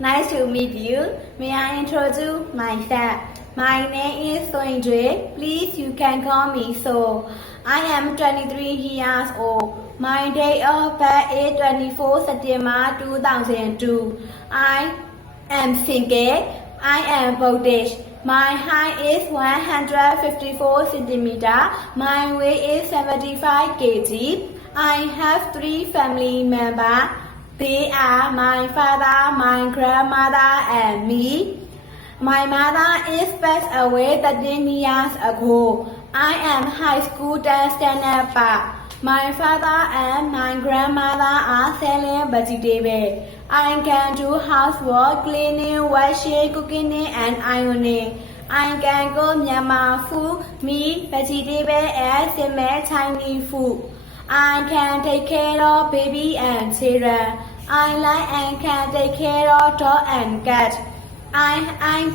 Nice to meet you. May I introduce myself? My name is Soindre. Please, you can call me So. I am 23 years old. My date of birth is 24 September 2002. I am single. I am Buddhist. My height is 154 centimeter. My weight is 75 kg. I have 3 family members. They are my father, my grandmother, and me. My mother is passed away 13 years ago. I am high school standard part. My father and my grandmother are selling vegetables. I can do housework, cleaning, washing, cooking, and ironing. I can cook Myanmar food, meat, vegetable, and simple Chinese food. I can take care of baby and children. I like and can take care of dog and cat. I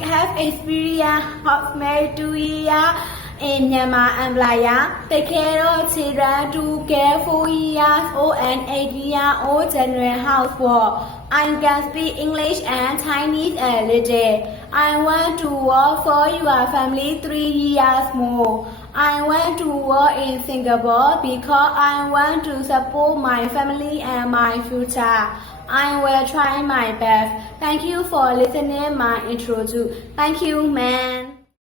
have experience housemaid 2 years in Myanmar and Malaya. Take care of children to care 4 years old and 8 years old general housework. I can speak English and Chinese a little. I want to work for your family 3 years more. I want to work in Singapore because I want to support my family and my future. I will try my best. Thank you for listening my introduction. Thank you, man.